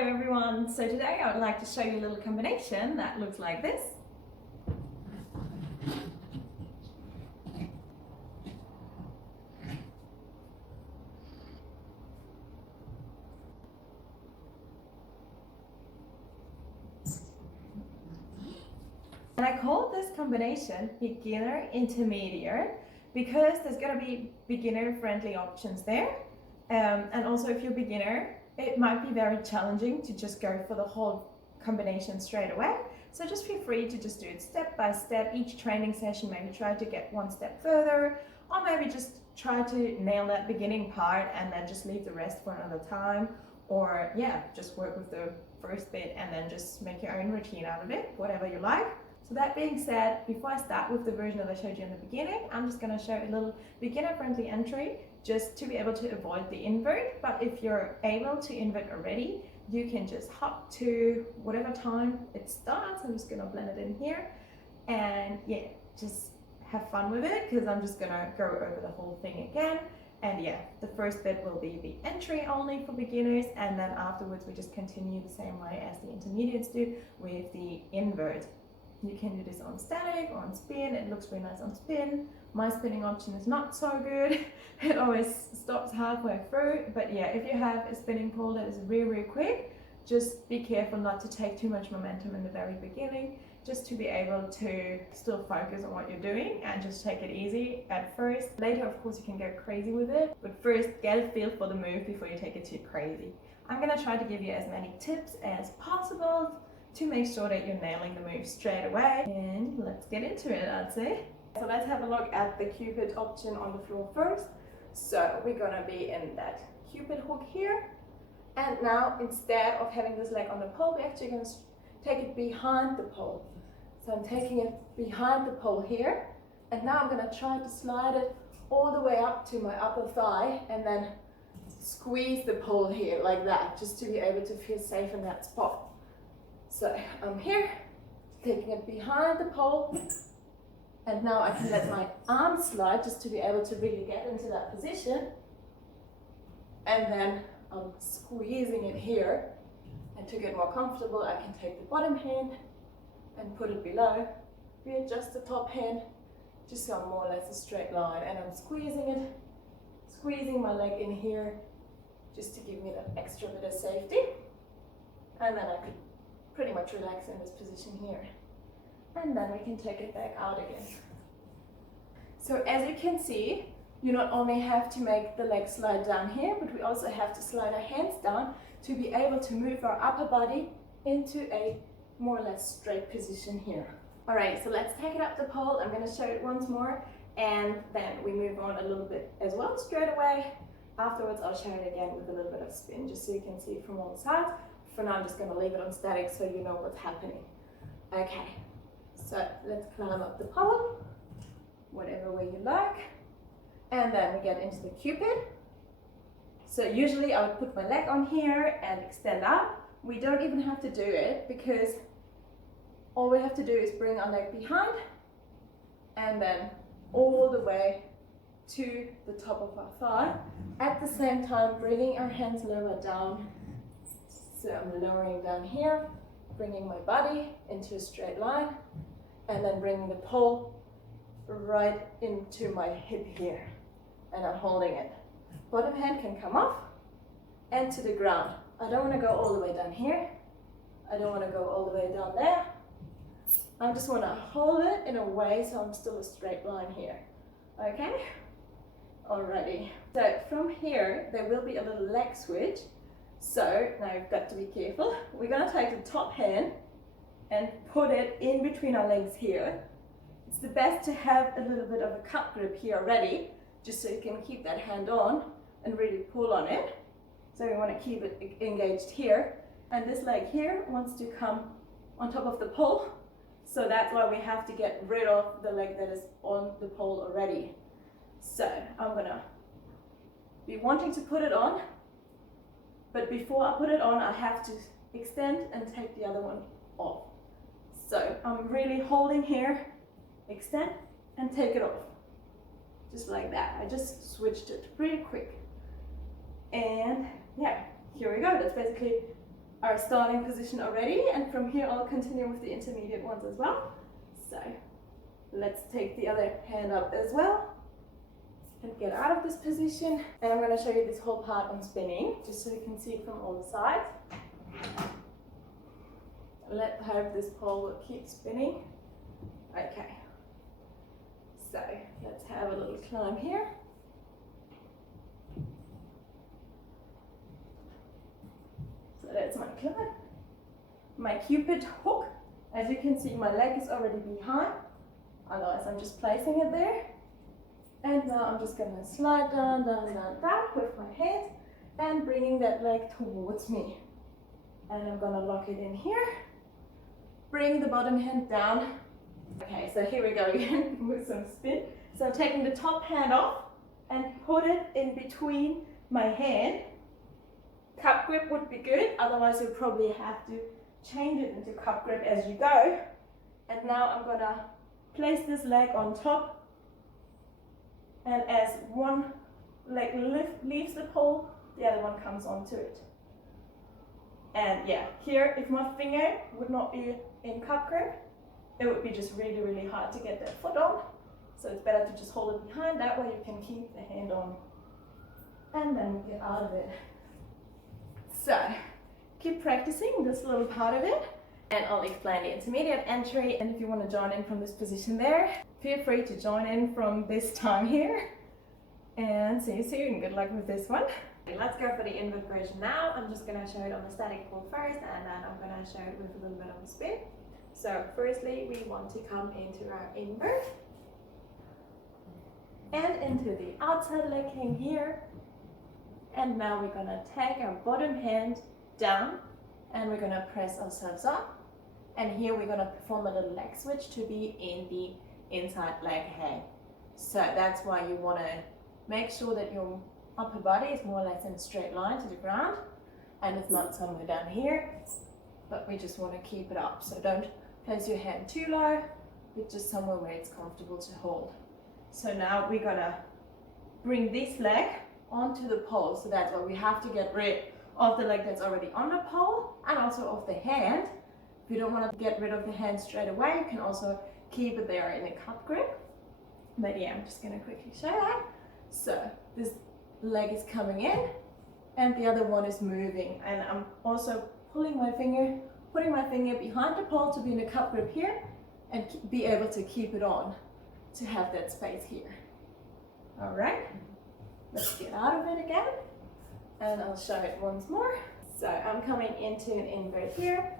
Hello everyone, so today I would like to show you a little combination that looks like this. And I call this combination beginner intermediate because there's going to be beginner friendly options there. And also if you're beginner, it might be very challenging to just go for the whole combination straight away. So just feel free to just do it step by step. Each training session, maybe try to get one step further, or maybe just try to nail that beginning part and then just leave the rest for another time. Or yeah, just work with the first bit and then just make your own routine out of it, whatever you like. So that being said, before I start with the version that I showed you in the beginning, I'm just going to show a little beginner-friendly entry just to be able to avoid the invert. But if you're able to invert already, you can just hop to whatever time it starts. I'm just going to blend it in here. And yeah, just have fun with it because I'm just going to go over the whole thing again. And yeah, the first bit will be the entry only for beginners, and then afterwards we just continue the same way as the intermediates do with the invert. You can do this on static or on spin. It looks really nice on spin. My spinning option is not so good. It always stops halfway through. But yeah, if you have a spinning pole that is really quick, just be careful not to take too much momentum in the very beginning, just to be able to still focus on what you're doing and just take it easy at first. Later, of course, you can go crazy with it, but first get a feel for the move before you take it too crazy. I'm gonna try to give you as many tips as possible to make sure that you're nailing the move straight away. And let's get into it, I'd say. So let's have a look at the Cupid option on the floor first. So we're gonna be in that Cupid hook here. And now instead of having this leg on the pole, we're actually gonna take it behind the pole. So I'm taking it behind the pole here. And now I'm gonna try to slide it all the way up to my upper thigh and then squeeze the pole here like that, just to be able to feel safe in that spot. So I'm here, taking it behind the pole, and now I can let my arm slide just to be able to really get into that position. And then I'm squeezing it here, and to get more comfortable, I can take the bottom hand and put it below, readjust the top hand, just so I'm more or less a straight line, and I'm squeezing it, squeezing my leg in here, just to give me that extra bit of safety. And then I could pretty much relax in this position here. And then we can take it back out again. So as you can see, you not only have to make the leg slide down here, but we also have to slide our hands down to be able to move our upper body into a more or less straight position here. All right, so let's take it up the pole. I'm going to show it once more, and then we move on a little bit as well straight away. Afterwards, I'll show it again with a little bit of spin, just so you can see it from all sides. For now, I'm just going to leave it on static so you know what's happening. Okay, so let's climb up the pole, whatever way you like. And then we get into the Cupid. So usually I would put my leg on here and extend out. We don't even have to do it because all we have to do is bring our leg behind and then all the way to the top of our thigh. At the same time, bringing our hands lower down. So I'm lowering down here, bringing my body into a straight line, and then bringing the pole right into my hip here. And I'm holding it. Bottom hand can come off and to the ground. I don't want to go all the way down here. I don't want to go all the way down there. I just want to hold it in a way so I'm still a straight line here. Okay? Alrighty. So from here, there will be a little leg switch. So now you've got to be careful. We're going to take the top hand and put it in between our legs here. It's the best to have a little bit of a cup grip here already, just so you can keep that hand on and really pull on it. So we want to keep it engaged here. And this leg here wants to come on top of the pole. So that's why we have to get rid of the leg that is on the pole already. So I'm going to be wanting to put it on. But before I put it on, I have to extend and take the other one off. So I'm really holding here, extend and take it off. Just like that. I just switched it pretty quick. And yeah, here we go. That's basically our starting position already, and from here I'll continue with the intermediate ones as well. So let's take the other hand up as well and get out of this position. And I'm going to show you this whole part on spinning, just so you can see it from all the sides. Let's hope this pole will keep spinning. Okay, so let's have a little climb here. So that's my climb. My Cupid hook. As you can see, my leg is already behind. Otherwise, I'm just placing it there. And now I'm just going to slide down, down, down, down with my hand and bringing that leg towards me. And I'm going to lock it in here. Bring the bottom hand down. Okay, so here we go again with some spin. So I'm taking the top hand off and put it in between my hand. Cup grip would be good, otherwise you'll probably have to change it into cup grip as you go. And now I'm gonna place this leg on top, and as one leg leaves the pole, the other one comes onto it. And yeah, here if my finger would not be in cup grip, it would be just really, really hard to get that foot on. So it's better to just hold it behind, that way you can keep the hand on. And then we get out of it. So keep practicing this little part of it, and I'll explain the intermediate entry. And if you want to join in from this position there, feel free to join in from this time here. And see you soon. Good luck with this one. Let's go for the invert version now. I'm just going to show it on the static pole first, and then I'm going to show it with a little bit of a spin. So firstly, we want to come into our invert and into the outside leg hang here. And now we're going to take our bottom hand down and we're going to press ourselves up. And here we're going to perform a little leg switch to be in the inside leg hang. So that's why you want to make sure that your upper body is more or less in a straight line to the ground, and it's not somewhere down here, but we just want to keep it up. So don't place your hand too low, but just somewhere where it's comfortable to hold. So now we're going to bring this leg onto the pole. So that's why we have to get rid of the leg that's already on the pole, and also of the hand. If you don't want to get rid of the hand straight away, you can also keep it there in a cup grip. But yeah, I'm just going to quickly show that. So this leg is coming in and the other one is moving, and I'm also putting my finger behind the pole to be in a cup grip here and be able to keep it on to have that space here. All right. Let's get out of it again, and I'll show it once more. So I'm coming into an invert here.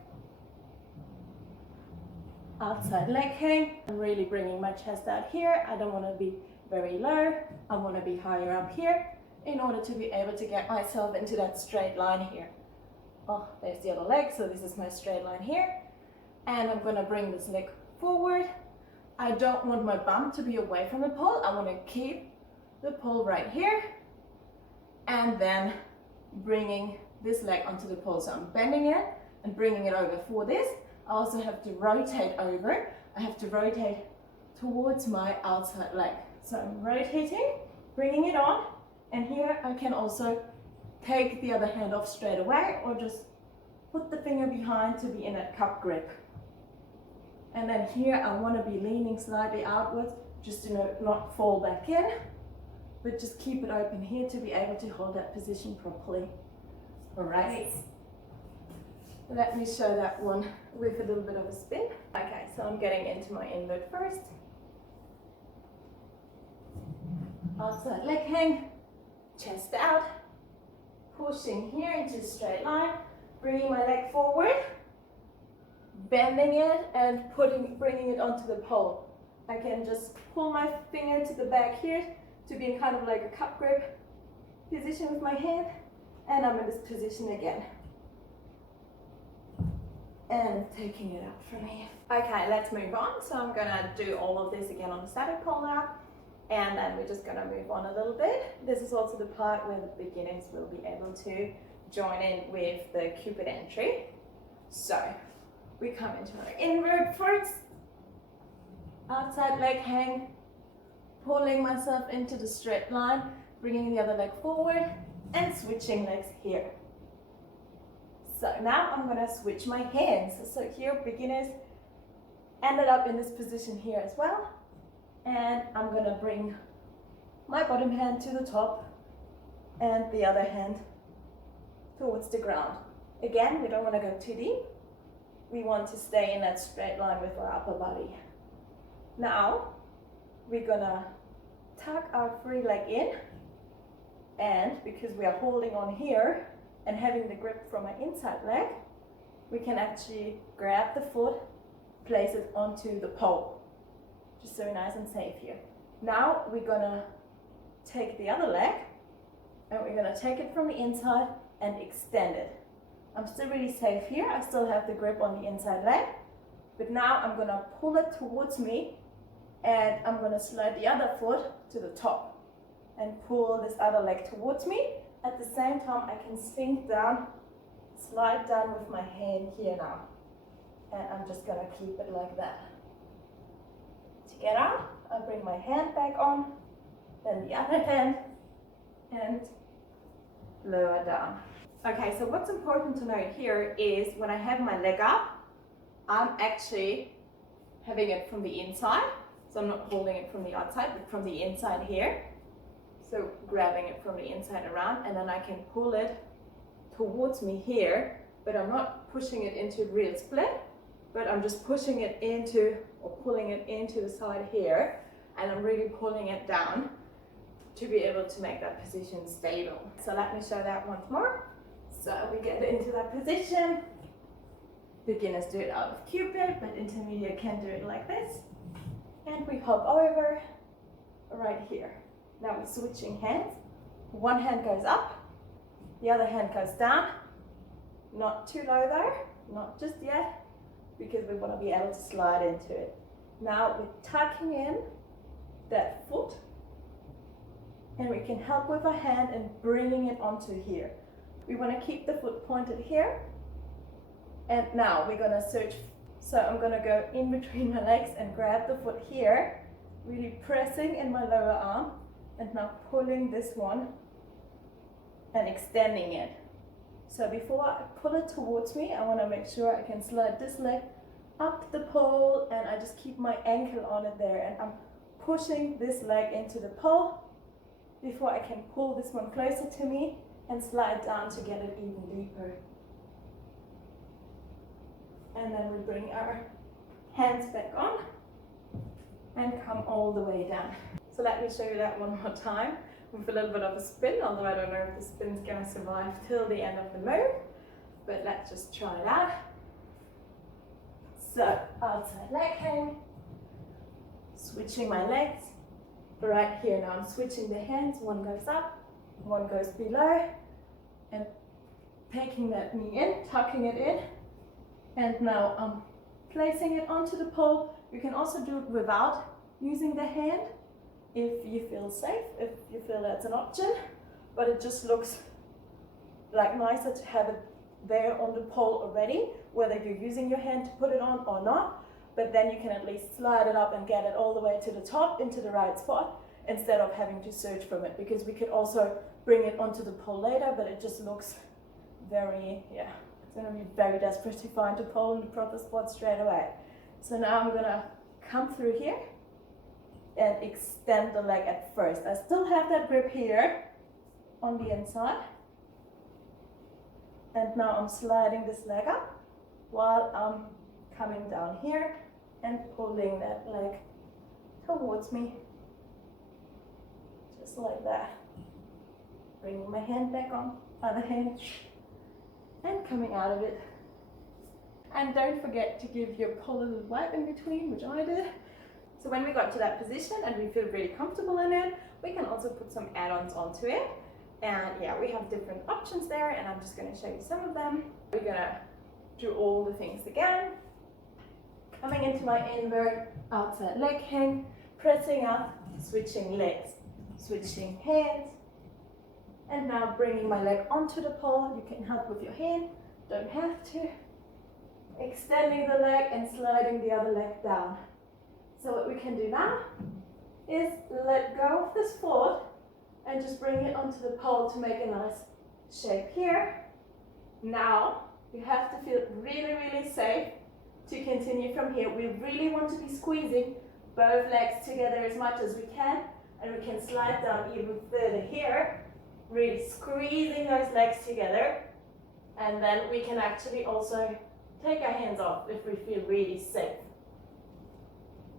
Outside leg hang. I'm really bringing my chest out here. I don't want to be very low. I want to be higher up here in order to be able to get myself into that straight line here. Oh, there's the other leg. So this is my straight line here. And I'm going to bring this leg forward. I don't want my bum to be away from the pole. I want to keep the pole right here, and then bringing this leg onto the pole. So I'm bending it and bringing it over. For this, I also have to rotate over. I have to rotate towards my outside leg. So I'm rotating, bringing it on, and here I can also take the other hand off straight away, or just put the finger behind to be in that cup grip. And then here I want to be leaning slightly outwards, just to not fall back in, but just keep it open here to be able to hold that position properly. All right. Let me show that one with a little bit of a spin. Okay, so I'm getting into my invert first. Outside leg hang, chest out, pushing here into a straight line, bringing my leg forward, bending it and bringing it onto the pole. I can just pull my finger to the back here to be in kind of like a cup grip position with my hand, and I'm in this position again. And taking it up from here. Okay, let's move on. So I'm gonna do all of this again on the static pole now, and then we're just gonna move on a little bit. This is also the part where the beginners will be able to join in with the Cupid entry. So we come into our invert first, outside leg hang, pulling myself into the straight line, bringing the other leg forward, and switching legs here. So now I'm gonna switch my hands. So here beginners ended up in this position here as well. And I'm gonna bring my bottom hand to the top and the other hand towards the ground. Again, we don't want to go too deep. We want to stay in that straight line with our upper body. Now, we're gonna tuck our free leg in, and because we are holding on here and having the grip from our inside leg, we can actually grab the foot, place it onto the pole. Just so nice and safe here. Now we're gonna take the other leg and we're gonna take it from the inside and extend it. I'm still really safe here. I still have the grip on the inside leg, but now I'm gonna pull it towards me and I'm gonna slide the other foot to the top and pull this other leg towards me. At the same time, I can sink down, slide down with my hand here now. And I'm just gonna keep it like that. To get out, I bring my hand back on, then the other hand, and lower down. Okay, so what's important to note here is when I have my leg up, I'm actually having it from the inside. So I'm not holding it from the outside, but from the inside here. So grabbing it from the inside around, and then I can pull it towards me here, but I'm not pushing it into real split, but I'm just pushing it into, or pulling it into the side here, and I'm really pulling it down to be able to make that position stable. So let me show that once more. So we get into that position. Beginners do it out of Cupid, but intermediate can do it like this. And we hop over right here. Now we're switching hands. One hand goes up, the other hand goes down. Not too low though, not just yet, because we want to be able to slide into it. Now we're tucking in that foot, and we can help with our hand and bringing it onto here. We want to keep the foot pointed here, and now we're going to search. So I'm going to go in between my legs and grab the foot here, really pressing in my lower arm, and now pulling this one and extending it. So before I pull it towards me, I want to make sure I can slide this leg up the pole, and I just keep my ankle on it there, and I'm pushing this leg into the pole before I can pull this one closer to me and slide down to get it even deeper. And then we bring our hands back on and come all the way down. So let me show you that one more time with a little bit of a spin, although I don't know if the spin's gonna survive till the end of the move, but let's just try it out. So outside leg hang, switching my legs. Right here now I'm switching the hands, one goes up, one goes below, and taking that knee in, tucking it in, and now I'm placing it onto the pole. You can also do it without using the hand if you feel safe, if you feel that's an option, but it just looks like nicer to have it there on the pole already, whether you're using your hand to put it on or not, but then you can at least slide it up and get it all the way to the top into the right spot instead of having to search from it, because we could also bring it onto the pole later, but it just looks very, it's going to be very desperate to find the pole in the proper spot straight away. So now I'm going to come through here and extend the leg at first. I still have that grip here on the inside. And now I'm sliding this leg up while I'm coming down here and pulling that leg towards me. Just like that. Bringing my hand back on, other hand, and coming out of it. And don't forget to give your pole a little wipe in between, which I did. So when we got to that position and we feel really comfortable in it, we can also put some add-ons onto it. And yeah, we have different options there, and I'm just going to show you some of them. We're going to do all the things again. Coming into my invert, outside leg hang, pressing up, switching legs, switching hands, and now bringing my leg onto the pole. You can help with your hand, don't have to. Extending the leg and sliding the other leg down. So what we can do now is let go of this foot and just bring it onto the pole to make a nice shape here. Now You have to feel really, really safe to continue from here. We really want to be squeezing both legs together as much as we can, and we can slide down even further here, really squeezing those legs together. And then we can actually also take our hands off if we feel really safe.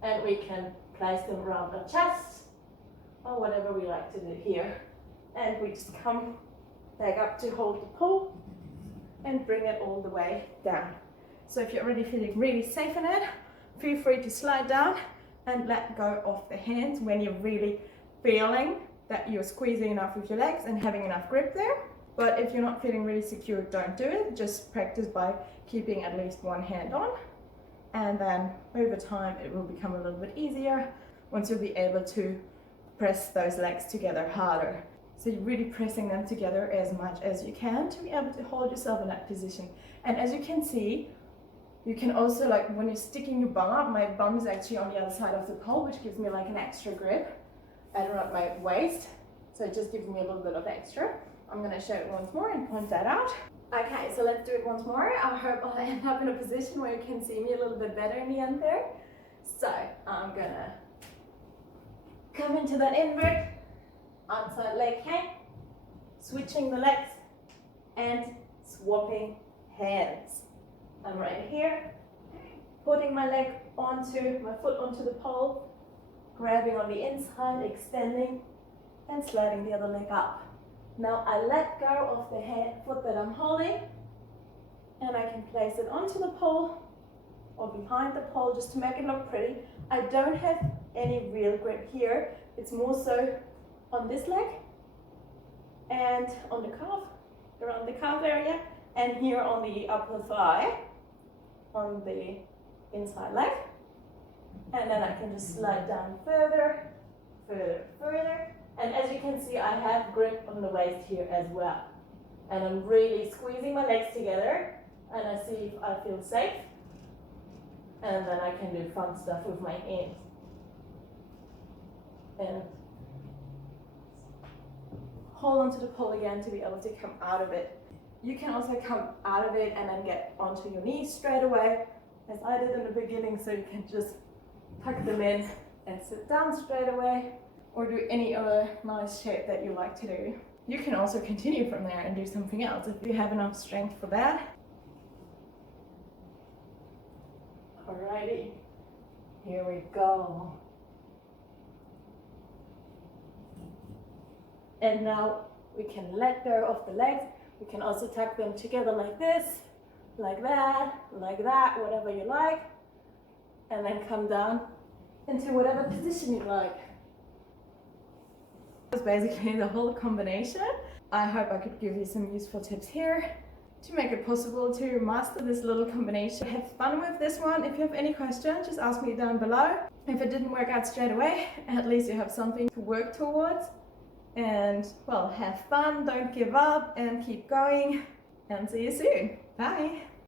And we can place them around our chest or whatever we like to do here. And we just come back up to hold the pole and bring it all the way down. So if you're already feeling really safe in it, feel free to slide down and let go of the hands when you're really feeling that you're squeezing enough with your legs and having enough grip there. But if you're not feeling really secure, don't do it. Just practice by keeping at least one hand on, and then over time it will become a little bit easier once you'll be able to press those legs together harder. So you're really pressing them together as much as you can to be able to hold yourself in that position. And as you can see, you can also, like when you're sticking your bum up, my bum is actually on the other side of the pole, which gives me like an extra grip around my waist. So it just gives me a little bit of extra. I'm going to show it once more and point that out. Okay, so let's do it once more. I hope I'll end up in a position where you can see me a little bit better in the end there. So I'm going to come into that invert, outside leg hang, switching the legs and swapping hands. I'm right here, putting my foot onto the pole, grabbing on the inside, extending and sliding the other leg up. Now I let go of the foot that I'm holding, and I can place it onto the pole or behind the pole just to make it look pretty. I don't have any real grip here. It's more so on this leg and on the calf, around the calf area, and here on the upper thigh, on the inside leg. And then I can just slide down further, further, further. And as you can see, I have grip on the waist here as well. And I'm really squeezing my legs together, and I see if I feel safe. And then I can do fun stuff with my hands. And hold onto the pole again to be able to come out of it. You can also come out of it and then get onto your knees straight away, as I did in the beginning, so you can just tuck them in and sit down straight away, or do any other nice shape that you like to do. You can also continue from there and do something else if you have enough strength for that. Alrighty, here we go. And now we can let go of the legs. We can also tuck them together like this, like that, whatever you like. And then come down into whatever position you like. That's basically the whole combination. I hope I could give you some useful tips here to make it possible to master this little combination. Have fun with this one. If you have any questions, just ask me down below. If it didn't work out straight away, at least you have something to work towards. And well, have fun, don't give up, and keep going. And see you soon. Bye.